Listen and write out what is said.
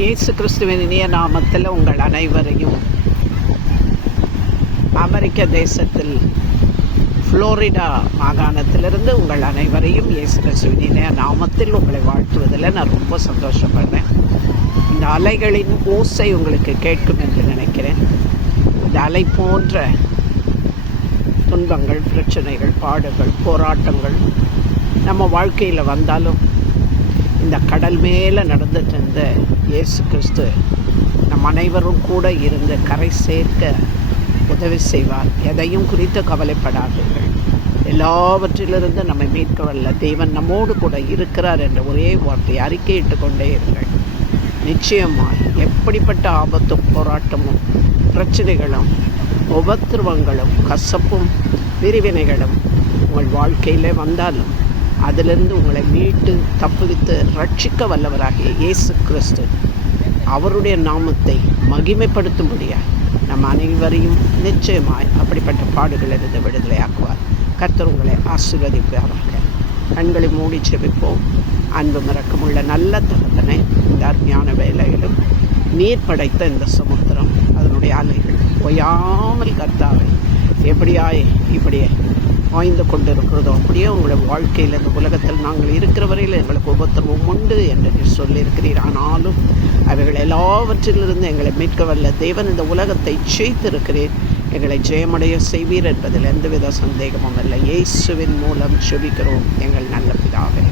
இயேசு கிறிஸ்துவின் இனிய நாமத்தில் உங்கள் அனைவரையும் அமெரிக்க தேசத்தில் ஃப்ளோரிடா மாகாணத்திலிருந்து உங்கள் அனைவரையும் இயேசு கிறிஸ்துவின் இனிய நாமத்தில் உங்களை வாழ்த்துவதில் நான் ரொம்ப சந்தோஷப்படுறேன். இந்த அலைகளின் ஓசை உங்களுக்கு கேட்கும் என்று நினைக்கிறேன். இந்த அலை போன்ற துன்பங்கள், பிரச்சனைகள், பாடுகள், போராட்டங்கள் நம்ம வாழ்க்கையில் வந்தாலும் இந்த கடல் மேலே நடந்துட்டு இருந்த இயேசு கிறிஸ்து நம் அனைவரும் கூட இருந்து கரை சேர்க்க உதவி செய்வார். எதையும் குறித்து கவலைப்படாதீர்கள். எல்லாவற்றிலிருந்து நம்மை மீட்க வல்ல தேவன் நம்மோடு கூட இருக்கிறார் என்ற ஒரே வார்த்தை அறிக்கையிட்டு கொண்டே இருங்கள். நிச்சயமாய் எப்படிப்பட்ட ஆபத்தும், போராட்டமும், பிரச்சனைகளும், உபத்திரவங்களும், கசப்பும், பிரிவினைகளும் உங்கள் வாழ்க்கையிலே வந்தாலும் அதிலிருந்து உங்களை மீட்டு தப்புவித்து ரட்சிக்க வல்லவராகிய இயேசு கிறிஸ்து அவருடைய நாமத்தை மகிமைப்படுத்தும்படியாய் நம் அனைவரையும் நிச்சயமாய் அப்படிப்பட்ட பாடுகளிலிருந்து விடுதலையாக்குவார். கர்த்தர் உங்களை ஆசீர்வதிப்பாராக. கண்களை மூடி செபிப்போம். அன்பு மறக்கமுள்ள நல்ல தகப்பனை, இந்த அருமையான வேலையிலும் நீர் படைத்த இந்த சமுத்திரம், அதனுடைய அலைகள் ஓயாமல் கர்த்தாவை எப்படியாய் இப்படியே வாய்ந்து கொண்டு இருக்கிறதோ அப்படியே உங்களுடைய வாழ்க்கையில் இந்த உலகத்தில் நாங்கள் இருக்கிற வரையில் எங்களுக்கு உபத்திரமும் உண்டு என்று நீர் சொல்லியிருக்கிறீர். ஆனாலும் அவைகள் எல்லாவற்றிலிருந்து எங்களை மீட்க வல்ல தேவன் இந்த உலகத்தை ஜெயித்திருக்கிறீர். எங்களை ஜெயமடைய செய்வீர் என்பதில் எந்தவித சந்தேகமும் இல்லை. இயேசுவின் மூலம் ஜெபிக்கிறோம் எங்கள் நல்ல பிதாவே.